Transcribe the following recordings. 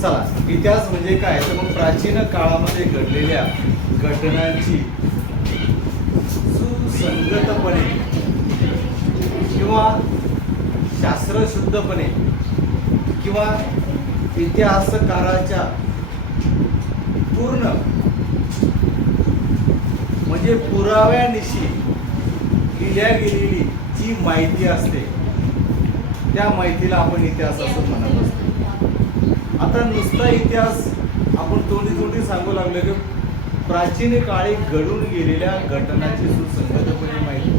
चला, इतिहास म्हणजे काय तर मग प्राचीन काळामध्ये घडलेल्या घटनांची सुसंगतपणे किंवा शास्त्रशुद्धपणे किंवा इतिहासकाराच्या पूर्ण म्हणजे पुराव्यानिशी लिहिल्या गेलेली जी माहिती असते त्या माहितीला आपण इतिहास असं म्हणत असतो. आता नुसता इतिहास आपण तोंडी सांगू लागलो की प्राचीन काळी घडून गेलेल्या घटनांची सुसंगतपणे माहिती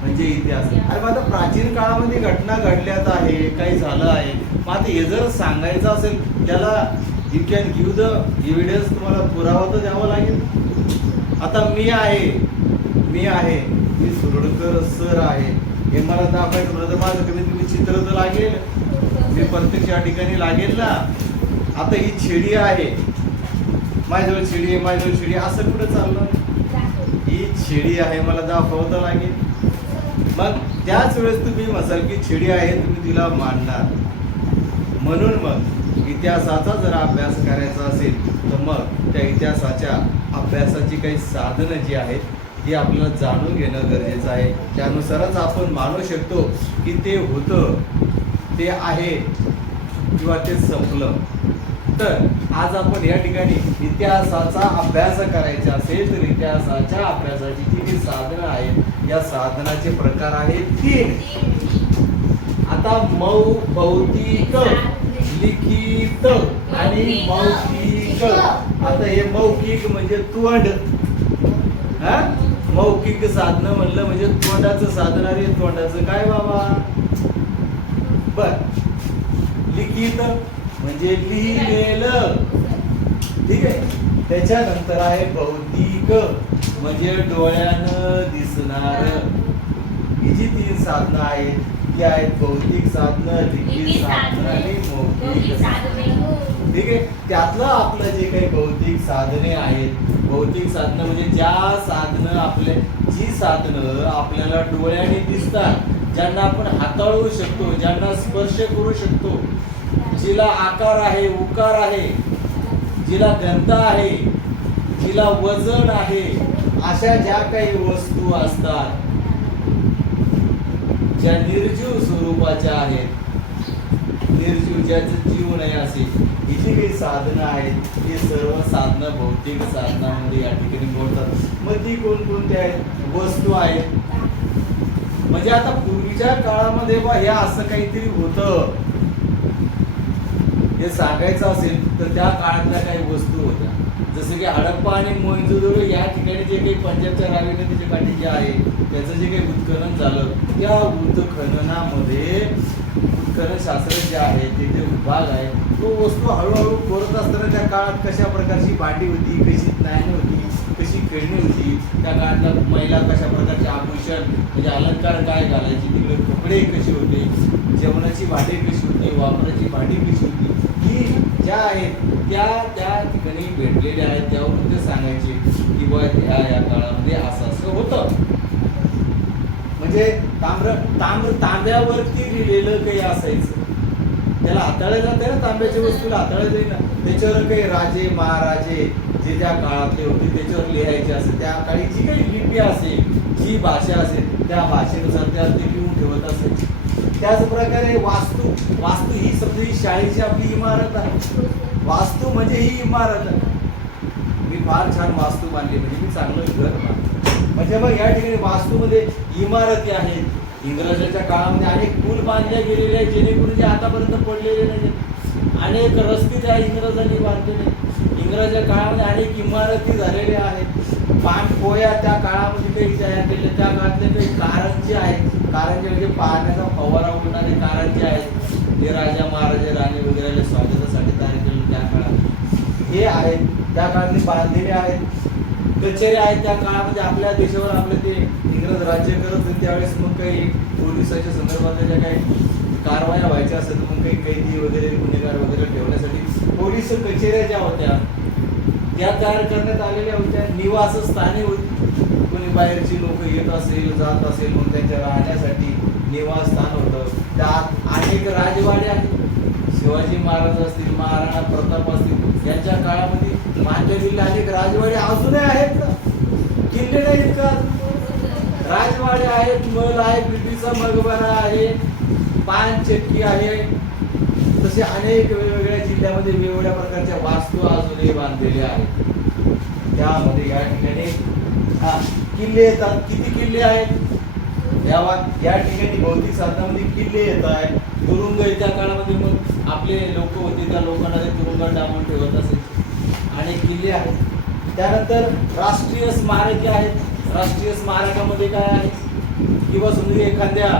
म्हणजे इतिहास. अरे मग आता प्राचीन काळामध्ये घटना घडल्यात आहे, काही झालं आहे, मग आता हे जर सांगायचं असेल त्याला you can give the evidence, तुम्हाला पुरावा तर द्यावा लागेल. आता मी सुरडकर सर आहे हे मला दाखवायचं म्हणलं तर माझं कमीत कमी चित्र तर लागेल, मी प्रत्यक्ष या ठिकाणी लागेल ना. आता ही छेडी आहे, माझ्याजवळ छेडी आहे असं कुठं चाललं? ही छेडी आहे मला दाखवता लागेल. मग त्याच वेळेस तुम्ही म्हणाल की छेडी आहे, तुम्ही तिला मांडणार. म्हणून मग इतिहासाचा जर अभ्यास करायचा असेल तर मग त्या इतिहासाच्या अभ्यासाची काही साधनं जी आहेत ती आपल्याला जाणून घेणं गरजेचं आहे. त्यानुसारच आपण मानू शकतो की ते होतं, ते आहे किंवा ते संपलं. तर आज आपण या ठिकाणी इतिहासाचा अभ्यास करायचा असेल तर इतिहासाच्या अभ्यासाची जी काही साधनं आहेत या साधनाचे प्रकार आहेत 3. आता भौतिक, लिखित आणि मौखिक. आता हे मौखिक म्हणजे तोंड, मौखिक साधनं म्हणलं म्हणजे तोंडाचं साधन. अरे तोंडाचं काय बाबा? बर. लिखित म्हणजे लिहिलेलं, ठीक आहे. त्याच्यानंतर आहे भौतिक म्हणजे डोळ्यानं दिसणार. ही जी 3 साधनं आहेत ती आहेत भौतिक साधनं, लिखित साधनं आणि मौखिक साधनं, ठीक आहे. त्यातलं आपलं जे काही भौतिक साधने आहेत, भौतिक साधनं म्हणजे जी साधनं आपल्याला डोळ्याने दिसतात, ज्यांना आपण हाताळू शकतो, ज्यांना स्पर्श करू शकतो, जिला आकार आहे, उकार आहे, जिला गंध आहे, जिला वजन आहे, अशा ज्या काही वस्तू असतात ज्या निर्जीव स्वरूपाच्या आहेत, निर्जीव ज्याचं जीव नाही असे ही जी काही साधनं आहेत ही सर्व साधनं भौतिक साधनामध्ये या ठिकाणी मोडतात. मग ती कोणकोणत्या आहेत? वस्तू आहेत. म्हणजे आता पूर्वीच्या काळामध्ये बा हे असं काहीतरी होतं हे सांगायचं असेल तर त्या काळातल्या काही वस्तू होत्या, जसं की हडप्पा आणि मोहेंजोदडो या ठिकाणी जे काही पंजाबच्या रावी नदीच्या काठी जे आहे त्याचं जे काही उत्खनन झालं त्या उत्खननामध्ये उत्खनन शास्त्र जे आहे ते विभाग आहे तो वस्तू हळूहळू करत असताना त्या काळात कशा प्रकारची भांडी होती, कशी ज्ञान होती, कशी खेळणी होती, त्या काळातल्या महिला कशा प्रकारचे आभूषण म्हणजे अलंकार काय घालायची, तिकडे कपडे कसे होते, जेवणाची भांडी कशी होती, वापराची भांडी कशी होती, ही ज्या आहेत त्या ठिकाणी भेटलेल्या आहेत. त्यावरून ते सांगायचे की बा या काळामध्ये असं होतं. म्हणजे तांब्यावरती लिहिलेलं काही असायचं, त्याला हाताळलं जाते ना, तांब्याच्या वस्तूला हाताळलं जाईल ना, त्याच्यावर काही राजे महाराजे जे त्या काळातले होते त्याच्यावर लिहायचे असेल, त्या काळी जी काही लिपी असेल, जी भाषा असेल त्या भाषेनुसार त्या ते लिहून ठेवत असेल. त्याच प्रकारे वास्तू ही सगळी शाळेची आपली इमारत आहे. वास्तू म्हणजे ही इमारत आहे. मी फार छान वास्तू बांधली म्हणजे मी चांगलं घर बांधलं. म्हणजे मग या ठिकाणी वास्तूमध्ये इमारती आहेत. इंग्रजांच्या काळामध्ये अनेक पूल बांधले गेलेले आहेत जेणेकरून जे आतापर्यंत पडलेले नाही. अनेक रस्ते त्या इंग्रजांनी बांधलेले. इंग्रजांच्या काळामध्ये अनेक इमारती झालेल्या आहेत. पाणपोया त्या काळामध्ये काही तयार केले. त्या काळातले काही कारंजे आहेत. कारंजे म्हणजे पाण्याचा फवारा उडणारे कारंजे आहेत. ते राजा महाराजा राणी वगैरे स्वागतासाठी तयार केले त्या काळात हे आहेत. त्या काळातले बांधलेले आहेत. कचेऱ्या आहेत त्या काळामध्ये आपल्या देशावर आपले ते इंग्रज राज्य करत होते त्यावेळेस मग काही पोलिसाच्या संदर्भातल्या ज्या काही कारवाया व्हायच्या असेल तर मग काही कैदी वगैरे गुन्हेगार वगैरे ठेवण्यासाठी पोलीस कचेऱ्या ज्या होत्या त्या तयार करण्यात आलेल्या होत्या. निवासस्थाने होती. कोणी बाहेरची लोक येत असेल जात असेल मग त्यांच्या राहण्यासाठी निवासस्थान होतं. त्यात अनेक राजवाडे आहेत. शिवाजी महाराज असतील, महाराणा प्रताप असतील, यांच्या काळामध्ये बांधले गेलेले अनेक राजवाडे अजूनही आहेत ना. किल्ले नाहीत का? राजवाडे आहेत, महल आहे, ब्रिटिशचा मकबरा आहे, पान चक्की आहे. तसे अनेक वेगवेगळ्या जिल्ह्यामध्ये वेगवेगळ्या प्रकारच्या वास्तू अजूनही बांधलेल्या आहेत. त्यामध्ये या ठिकाणी किल्ले येतात. किती किल्ले आहेत? या ठिकाणी भौतिक साधनामध्ये किल्ले येत आहेत. तुरुंग त्या काळामध्ये मग आपले लोक होते, त्या लोकांना ते तुरुंगात डांबून ठेवत असेल. अनेक किल्ले आहेत. त्यानंतर राष्ट्रीय स्मारके आहेत. राष्ट्रीय स्मारकामध्ये काय आहे? किंवा समजा एखाद्या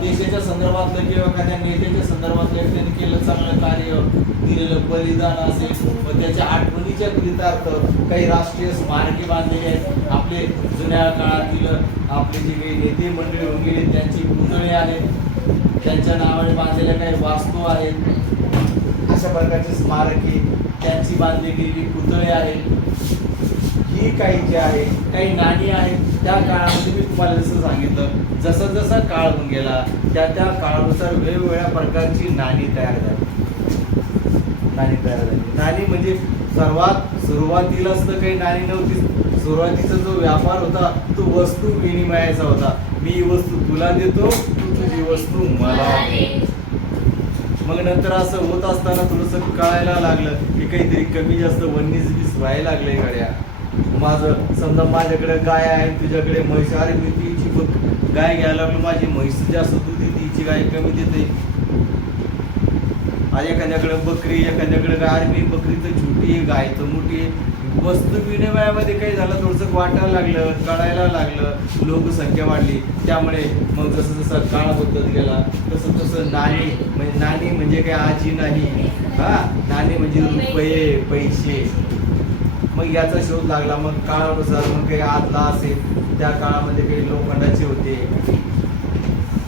देशाच्या संदर्भातलं किंवा एखाद्या नेत्याच्या संदर्भातलं त्यांनी केलं चांगलं कार्य, दिलेलं बलिदान असेल, व त्याच्या आठवणीच्या प्रितार्थ काही राष्ट्रीय स्मारके बांधलेली आहेत. आपले जुन्या काळातील आपले जे काही नेते मंडळी होऊन गेले त्यांची पुतळे आहेत, त्यांच्या नावाने बांधलेल्या काही वास्तू आहेत. अशा प्रकारचे स्मारके, त्यांची बांधली गेलेली पुतळे आहेत. ही काही जे आहे, काही नाणी आहेत. त्या काळामध्ये मी तुम्हाला जसं सांगितलं, जसं जसा काळ होऊन गेला त्या त्या काळानुसार वेगवेगळ्या प्रकारची नाणी तयार झाली. नाणी म्हणजे सर्वात सुरुवातीलाच तर काही नाणी नव्हती. सुरुवातीचा जो व्यापार होता तो वस्तू विनिमयाचा होता. मी ही वस्तू तुला देतो, तू तुझी वस्तू मला दे. मग नंतर असं होत असताना थोडंसं कळायला लागलं की काहीतरी कमी जास्त 19-20 व्हायला लागले गड्या. माझं समजा माझ्याकडे गाय आहे, तुझ्याकडे म्हैस, अरे मी तिची गाय घ्यायला लागलो, माझी म्हैस जास्त दूध देते, तिची गाय कमी देते. आणि एखाद्याकडे बकरी, एखाद्याकडे गाय, अरे मी बकरी तर छोटी आहे, गाय तर मोठी आहे. वस्तू विनिमयामध्ये काही झालं, थोडंसं वाटायला लागलं, कळायला लागलं, लोकसंख्या वाढली. त्यामुळे मग जसं जसं काळ बदलत गेला तसं तसं नाणी म्हणजे काही आजी नाही, नाणी म्हणजे रुपये, पैसे. मग याचा शोध लागला. मग काळानुसार मग काही आदला असेल, त्या काळामध्ये काही लोखंडाचे होते,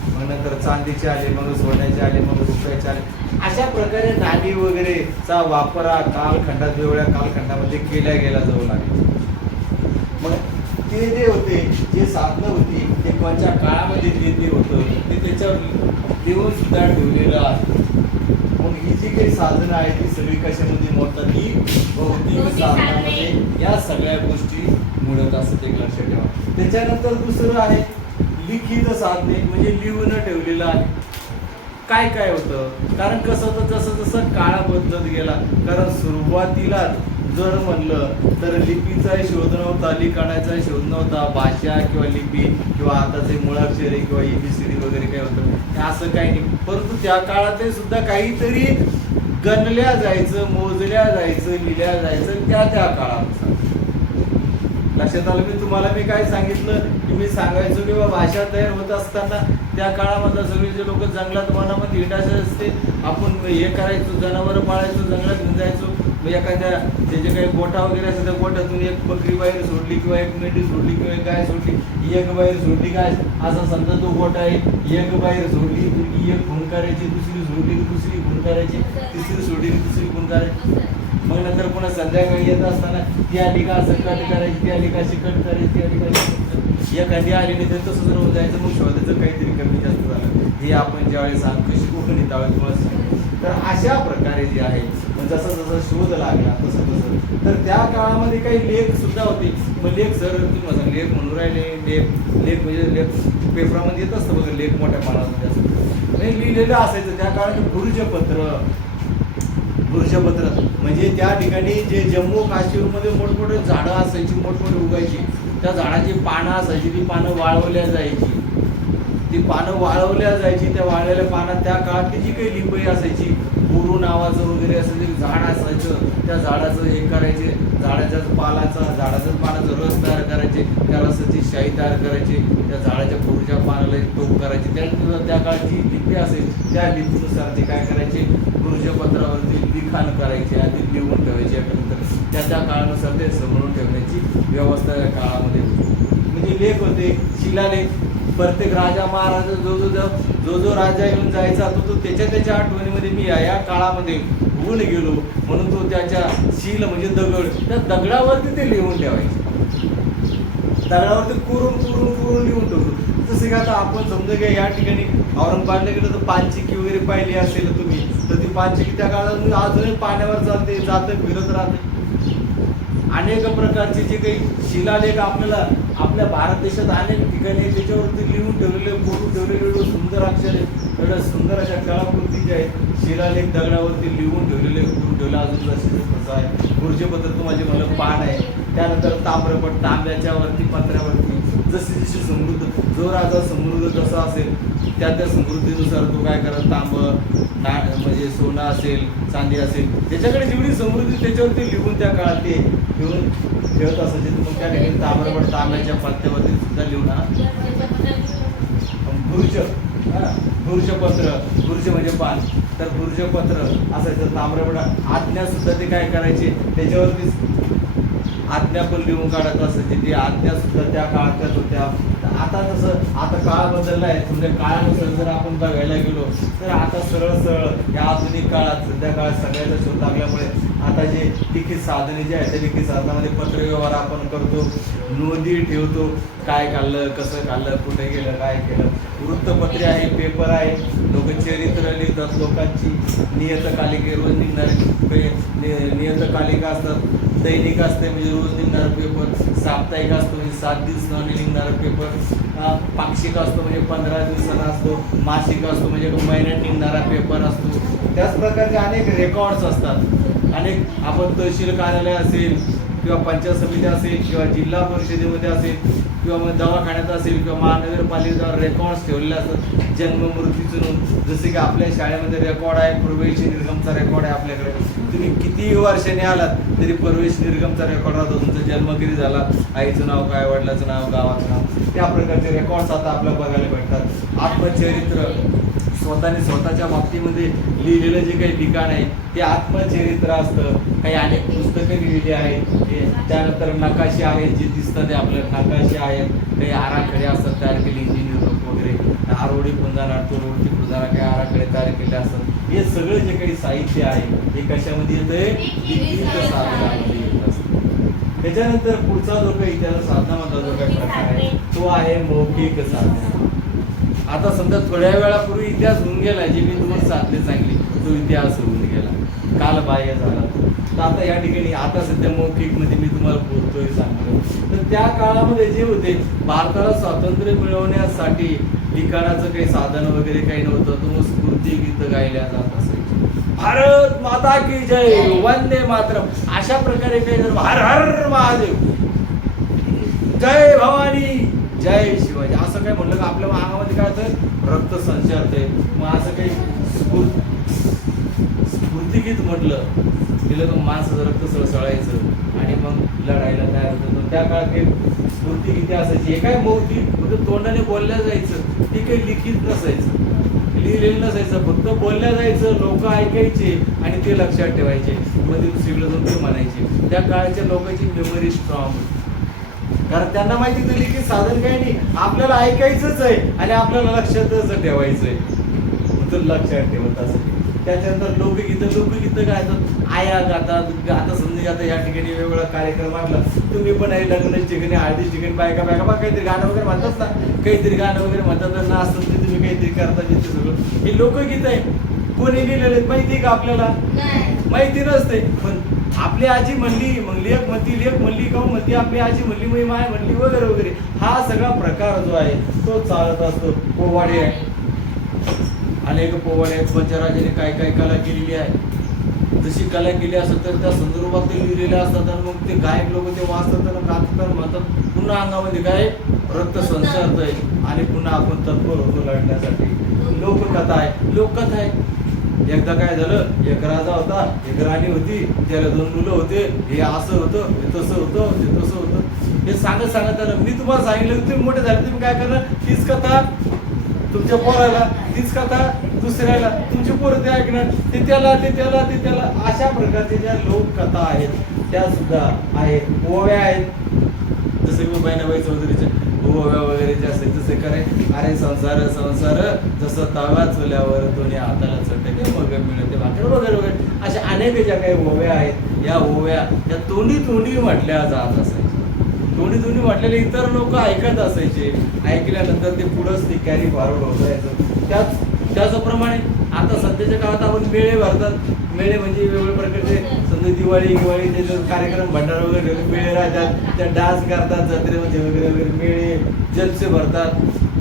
मग नंतर चांदीचे आले, मग सोन्याचे आले, मग रुपयाचे आले. अशा प्रकारे नाणी वगैरेचा वापर कालखंडात वेगवेगळ्या कालखंडामध्ये केला गेला जाऊ लागला. मग ते जे होते, जे साधनं होती, ते कोणत्या काळामध्ये ते होतं ते त्याच्यावर लिहून सुद्धा ठेवलेलं आहे. मग ही जी काही साधनं आहेत ती सगळी कशामध्ये मोडतात? ही भौतिक साधनामध्ये या सगळ्या गोष्टी मोडत असतात, एक लक्षात ठेवा. त्याच्यानंतर दुसरं आहे लिखित साधने, म्हणजे लिहून ठेवलेलं आहे. काय काय होतं? कारण कसं होतं, जसं जसं काळ बदलत गेला, कारण सुरुवातीला जर म्हणलं तर लिपीचा शोध नव्हता, लिखाणाचा शोध नव्हता, भाषा किंवा लिपी किंवा आताचे मुळाक्षरे किंवा ABCD वगैरे काय होतं असं काही नाही. परंतु त्या काळात सुद्धा काहीतरी गणल्या जायचं, मोजल्या जायचं, लिहिल्या जायचं त्या त्या काळानुसार. लक्षात आलं? मी काय सांगितलं की मी सांगायचो किंवा भाषा तयार होत असताना त्या काळामधला सगळे जे लोक जंगलात वनामध्ये हिंडायचे असते, आपण हे करायचो, जनावरं पाळायचो, जंगलात घेऊन जायचो. मग एखाद्या जे काही गोठा वगैरे असेल त्या गोठ्यातून एक बकरी बाहेर सोडली किंवा एक मेंढी सोडली किंवा एक गाय सोडली, एक बाहेर सोडली गाय, असा समजा तो गोठा आहे, एक बाहेर सोडली की एक खून करायची, दुसरी सोडली की दुसरी खून करायची, तिसरी सोडली की दुसरी खून करायची. मग नंतर पुन्हा संध्याकाळी येत असताना ती आली का असं कट करायची, ती आली का अशी कट करायची, ती आली का एखादी आली नाही तर तसंच राहून जायचं. मग शोधाचं काहीतरी कमी जास्त झालं. हे आपण ज्यावेळेस कशी कोकणी त्यावेळेस तुम्हाला सांगितलं. तर अशा प्रकारे जे आहे जसं जसं शोध लागला तसं तसं. तर त्या काळामध्ये काही लेख सुद्धा होते. मग लेख सर तुम्ही लेख म्हणून राहिले, लेख म्हणजे लेख पेपरामध्ये येत असतं बघा, लेख मोठ्या पानामध्ये असतं, लिहिलेलं असायचं. त्या काळात बुरजपत्र म्हणजे त्या ठिकाणी जे जम्मू काश्मीरमध्ये मोठमोठे झाडं असायची, मोठमोठे उगायची, त्या झाडाची पानं असायची, ती पानं वाळवल्या जायची. त्या वाळलेल्या पानात त्या काळातली जी काही लिपई असायची, बोरू नावाचं वगैरे असं जे झाड असायचं, त्या झाडाचं हे करायचे, झाडाच्याच पानाचं रस तयार करायचे, त्या रसाची शाई तयार करायची, त्या झाडाच्या बोरूच्या पानाला टोप करायचे. त्या काळात जी लिपी असेल त्या लिपीनुसार ते काय करायचे, बुरजपत्रावरती लिखाण करायचे आणि ते लिहून ठेवायचे. नंतर त्या काळानुसार ते समजून ठेवण्याची व्यवस्था या काळामध्ये होती. म्हणजे लेख होते, शिलालेख. प्रत्येक राजा महाराजा जो राजा येऊन जायचा तो त्याच्या आठवणीमध्ये मी या काळामध्ये होऊन गेलो म्हणून तो त्याच्या शील म्हणजे दगड, त्या दगडावरती ते लिहून ठेवायचे. दगडावरती कुरून लिहून ठेवतो. जसं की आता आपण समजा की या ठिकाणी औरंगाबादला गेलं तर पानचिकी वगैरे पाहिली असेल तुम्ही, तर ती पानचिकी त्या काळात अजूनही पाण्यावर चालते, जातं फिरत राहते. अनेक प्रकारचे जे काही शिलालेख आपल्याला आपल्या भारत देशात अनेक ठिकाणी त्याच्यावरती लिहून ठेवलेले, कोरून ठेवलेले, एवढं सुंदर अक्षर आहे, एवढ्या सुंदर अशा कलाकृती ज्या आहेत शिलालेख दगडावरती लिहून ठेवलेले, कोरून ठेवले, अजून जसे तसं आहे. गुरुजीबद्दल तुम्हाला म्हणलं पान आहे. त्यानंतर ताम्रपट, तांब्याच्या वरती पत्र्यावरती जशी जशी समृद्ध, जो राजा समृद्ध जसा असेल त्या त्या समृद्धीनुसार तो काय करत, तांब म्हणजे सोनं असेल, चांदी असेल, त्याच्याकडे जेवढी समृद्धी त्याच्यावरती लिहून त्या काळात ते लिहून ठेवत असायचे. मग त्या ठिकाणी ताम्रपट, तांब्याच्या पत्त्यावरती सुद्धा लिहून गुरुजपत्र, गुरुज म्हणजे पान, तर गुरुजपत्र असायचं. ताम्रपट आज्ञा सुद्धा ते काय करायचे, त्याच्यावरतीच आज्ञा पण लिहून काढत असायची. ती आज्ञा सुद्धा त्या काळात होत्या. आता तसं आता काळ बदलला आहे. म्हणजे काळानुसार जर आपण बघायला गेलो तर आता सरळ सरळ या आधुनिक काळात, सध्या काळात सगळ्याचा शोध लागल्यामुळे आता जे लिखित साधने जे आहेत त्या लिखित साधनामध्ये पत्रव्यवहार आपण करतो, नोंदी ठेवतो, काय खाल्लं, कसं खाल्लं, कुठे गेलं, काय केलं. वृत्तपत्रे आहे, पेपर आहे, लोक चरित्र लिहितात, लोकांची नियतकालिके रोज निघणारे नियतकालिका असतात, दैनिक असते म्हणजे रोज निघणारा पेपर, साप्ताहिक असतो म्हणजे 7 दिवसांनी निघणारा पेपर, पाक्षिक असतो म्हणजे 15 दिवसांना असतो, मासिक असतो म्हणजे महिन्यात निघणारा पेपर असतो. त्याच प्रकारचे अनेक रेकॉर्ड्स असतात. अनेक आपण तहसील कार्यालय असेल किंवा पंचायत समिती असेल किंवा जिल्हा परिषदेमध्ये असेल किंवा मग दवाखान्यात असेल किंवा महानगरपालिकेवर रेकॉर्ड्स ठेवलेले असतात. जन्म मृत्यूची नोंद, जसे की आपल्या शाळेमध्ये रेकॉर्ड आहे, प्रवेश निर्गमचा रेकॉर्ड आहे आपल्याकडे. तुम्ही किती वर्षाने आलात तरी प्रवेश निर्गमचा रेकॉर्ड राहतो. तुमचा जन्म किती झाला, आईचं नाव काय, वडिलाचं नाव, गावाचं नाव, त्या प्रकारचे रेकॉर्ड्स आता आपल्याला बघायला भेटतात. आत्मचरित्र, स्वतःच्या बाबतीमध्ये लिहिलेलं जे काही ठिकाण आहे ते आत्मचरित्र असतं. काही अनेक पुस्तकं लिहिलेली आहेत. त्यानंतर नकाशे आहेत जे दिसतात ते आपल्या नकाशे आहेत. काही आराखडे असतात तयार केले इंजिनियर लोक वगैरे, आरोडी पुंजारा, तोरवडी पुंजारा, काही आराखडे तयार केले असतात. हे सगळं जे काही साहित्य आहे हे कशामध्ये येतंय, लिखित साधनामध्ये येत असतं. त्याच्यानंतर पुढचा जो काही इतिहास साधनामधला जो काही प्रकार आहे तो आहे मौखिक साधने. आता समजा थोड्या वेळापूर्वी इतिहास होऊन गेला, जे मी तुम्हाला साधने सांगली तो इतिहास होऊन गेला, काल बाह्य झाला. तर आता या ठिकाणी आता सध्या मौखिक मध्ये मी तुम्हाला बोलतोय, सांगतो. तर त्या काळामध्ये जे होते, भारताला स्वातंत्र्य मिळवण्यासाठी लिखाणाचं काही साधन वगैरे काही नव्हतं. तो मग स्फूर्ती गीत गायल्या जात असायची. भारत माता की जय, वंदे मातरम, अशा प्रकारे काही हर हर महादेव, जय भवानी, जय शिवाजी असं काय म्हणलं का आपल्या अंगामध्ये काय होतं, रक्त संचारतंय. मग असं काही स्फूर्तिगीत म्हटलं तिला तर माणसाचं रक्त सळसळायचं आणि मग लढायला तयार होतं. त्या काळात काही स्फूर्तिगीते असायची. हे काय मौखिक फक्त तोंडाने बोलल्या जायचं, ते काही लिखित नसायचं, लिहिलेलं नसायचं, फक्त बोलल्या जायचं, लोक ऐकायचे आणि ते लक्षात ठेवायचे. मध्ये दुसरीकडे जाऊन ते म्हणायचे. त्या काळाच्या लोकांची मेमरी स्ट्रॉंग, कारण त्यांना माहिती दिली की साधन काही नाही, आपल्याला ऐकायचंच आहे आणि आपल्याला लक्षातच ठेवायचंय, तर लक्षात ठेवत असेल. त्याच्यानंतर लोकगीतं गायतात, आया गातात. आता समजा आता या ठिकाणी वेगवेगळा कार्यक्रम वाटला, तुम्ही पण आहे लग्नाच्या ठिकाणी, हळदी ठिकाणी बायका बा काहीतरी गाणं वगैरे म्हणतात ना, काहीतरी गाणं वगैरे म्हणतात ना, असतं ते तुम्ही काहीतरी करता येते सगळं. हे लोकगीत आहे. कोणी लिहिलेले माहिती का आपल्याला, माहिती नसते. पण आपली आजी म्हणली, मग लेख म्हणली का म्हणली, आपली आजी म्हणली, मग माय म्हणली वगैरे वगैरे. हा सगळा प्रकार जो आहे तो चालत असतो. पोवाडे आहे, अनेक पोवाडे आहेत. पंचराजाने काय काय कला केलेली आहे, जशी कला केली असेल तर त्या संदर्भात ते लिहिलेले असतात. आणि मग ते गायक लोक ते वाचतात आणि गातात, म्हणतात, पुन्हा अंगामध्ये काय रक्त संचारतंय आणि पुन्हा आपण तत्पर होतो लढण्यासाठी. लोककथा आहे, लोककथा आहे. एकदा काय झालं, एक राजा होता, एक राणी होती, त्याला 2 मुलं होते. हे असं होतं, हे तसं होतं, ते तसं होतं. हे सांगत आलं. मी तुम्हाला सांगितलं तुम्ही मोठे झाले, तुम्ही काय करणार, तीच कथा तुमच्या पोराला, तीच कथा दुसऱ्याला, तुमची पोरं ते ऐकणार, ते त्याला. अशा प्रकारच्या ज्या लोककथा आहेत त्या सुद्धा आहेत. ओव्या आहेत, जसं की बहिणाबाई चौधरीच्या ओव्या वगैरे जे असते, जसे करे, अरे संसार जसं तव्या चुल्यावर दोन्ही हाताला चटके मग मिळते भाकर वगैरे वगैरे. अशा अनेक ज्या काही ओव्या आहेत, या ओव्या त्या तोंडी म्हटल्या जात असायच्या. तोंडी म्हटलेले इतर लोक ऐकत असायचे. ऐकल्यानंतर ते पुढंच ते कॅरी फॉरवर्ड होत जायचं. त्याचप्रमाणे आता सध्याच्या काळात आपण मेळे भरतात. मेळे म्हणजे वेगवेगळ्या प्रकारचे समजा दिवाळी त्याचे कार्यक्रम भंडारा वगैरे ठेवले, मेळे राहतात, त्या डान्स करतात जत्रेमध्ये वगैरे वगैरे. मेळे जलसे भरतात.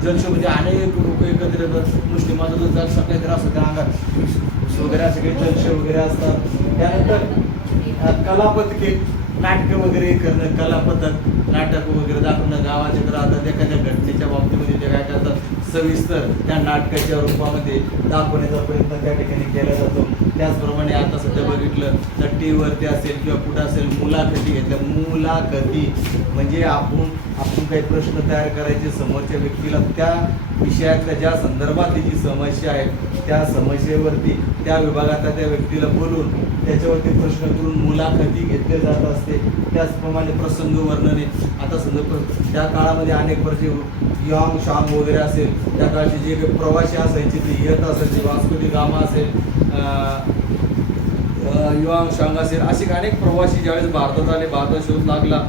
जलसे म्हणजे अनेक लोक एकत्र येतात. मुस्लिमाचा जो जलसा काहीतरी असतो त्या अंगात वगैरे असे काही जलसे वगैरे असतात. त्यानंतर कलापथके, नाटकं वगैरे करणं, कलापथक नाटक वगैरे दाखवणं. गावात राहतात एखाद्या घटनेच्या बाबतीमध्ये ते काय करतात सविस्तर त्या नाटकाच्या रूपामध्ये दाखवण्याचा प्रयत्न त्या ठिकाणी केला जातो. त्याचप्रमाणे आता सध्या बघितलं तर टी व्हीवरती असेल किंवा कुठं असेल मुलाखती घेतल्या. मुलाखती म्हणजे आपण काही प्रश्न तयार करायचे समोरच्या व्यक्तीला त्या विषयातल्या ज्या संदर्भातली जी समस्या आहे त्या समस्येवरती त्या विभागातल्या त्या व्यक्तीला बोलून त्याच्यावरती प्रश्न करून मुलाखती घेतले जात असते. त्याचप्रमाणे प्रसंग वर्णने. आता समजा त्या काळामध्ये अनेक प्रकारचे यॉंग शॉंग वगैरे असेल, त्या काळचे जे काही प्रवासी असायचे ते येत असायचे, वास्को दी गामा असेल, युआंग शांग असेल, असे अनेक प्रवासी ज्यावेळेस भारतात आले, भारतात शोध लागला,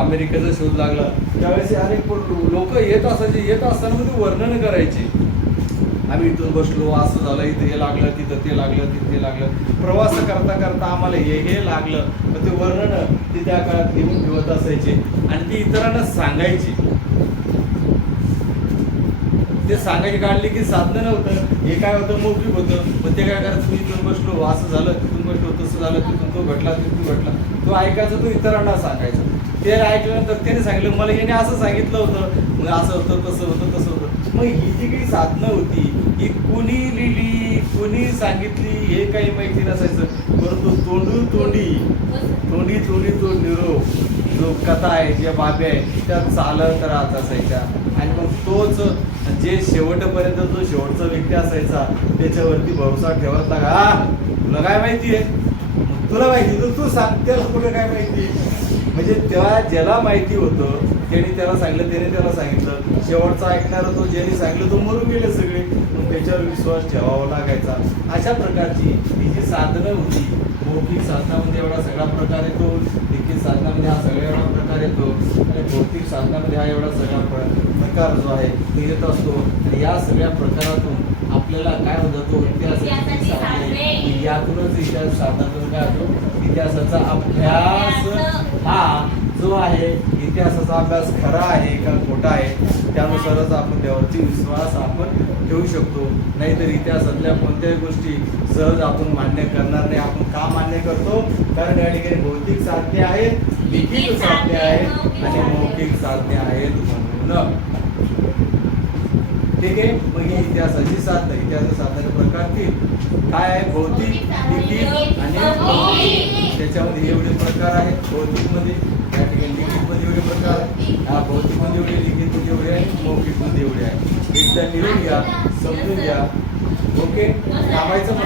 अमेरिकेचा शोध लागला, त्यावेळेस अनेक लोक येत असायचे. येत असताना ते वर्णन करायचे. आम्ही इथून बसलो, असं झालं, इथं हे लागलं, तिथं ते लागलं, तिथे ते लागलं. प्रवास करता करता आम्हाला हे लागलं. मग ते वर्णन ते त्या काळात लिहून ठेवत असायचे आणि ते इतरांना सांगायचे. ते सांगायचे काढले की साधनं नव्हतं, हे काय होतं मौखिक होतं. मग ते काय करायचं, मी इथून बसलो, असं झालं, तिथून बसलो, तसं झालं, तिथून तो भेटला, तिथून भेटला. तो ऐकायचा, तो इतरांना सांगायचा. ते ऐकल्यानंतर त्याने सांगितलं मला याने असं सांगितलं होतं, मग असं होतं, तसं होतं, तसं होतं. मग ही जी काही साधनं होती ही कुणी लिहिली, कुणी सांगितली हे काही माहिती नसायचं. परंतु तोंडी तो निरोप जो कथा आहे, ज्या बाबी आहे त्या चालत राहत असायच्या. आणि मग तोच जे शेवटपर्यंत जो शेवटचा व्यक्ती असायचा त्याच्यावरती भरोसा ठेवत लागा. हा तुला काय माहिती आहे, तुला माहिती तर तू सांग, त्याला कुठे काय माहिती. म्हणजे तेव्हा ज्याला माहिती होतं त्याने त्याला सांगितलं, त्याने त्याला सांगितलं. शेवटचा ऐकणारा तो ज्याने सांगितलं तो मरून गेले सगळे. मग त्याच्यावर विश्वास ठेवावा लागायचा. अशा प्रकारची ही जी साधनं होती. मौखिक साधनामध्ये एवढा सगळा प्रकार येतो, लिखित साधनामध्ये हा सगळा एवढा प्रकार येतो आणि भौतिक साधनामध्ये हा एवढा सगळा प्रकार जो आहे तो येत असतो. आणि या सगळ्या प्रकारातून आपल्याला काय होत जातो, इतिहासाची साधने. यातूनच इतिहास साधनातून काय होतो, इतिहासाचा अभ्यास हा जो आहे, इतिहासाचा अभ्यास खरा आहे का खोटा आहे त्यानुसारच आपण त्यावरती विश्वास आपण ठेवू शकतो. नाहीतर इतिहासातल्या कोणत्याही गोष्टी सहज आपण मान्य करणार नाही. आपण का मान्य करतो, कारण या ठिकाणी भौतिक साधने आहेत, लिखित साधने आहेत आणि मौखिक साधने आहेत म्हणून. ठीक आहे. मग ही इतिहासाची साधनं, इतिहासाच्या साधनाचे प्रकार तीन काय आहे, भौतिक, लिखित आणि मौखिक. त्याच्यामध्ये एवढे प्रकार आहेत. भौतिकमध्ये या ठिकाणी लिखितमध्ये एवढे प्रकार आहे, भौतिकमध्ये एवढे, लिखितमध्ये एवढे आहे, मौखिकमध्ये एवढे आहे. एकदा लिहून घ्या, समजून घ्या. ओके, थांबायचं मग.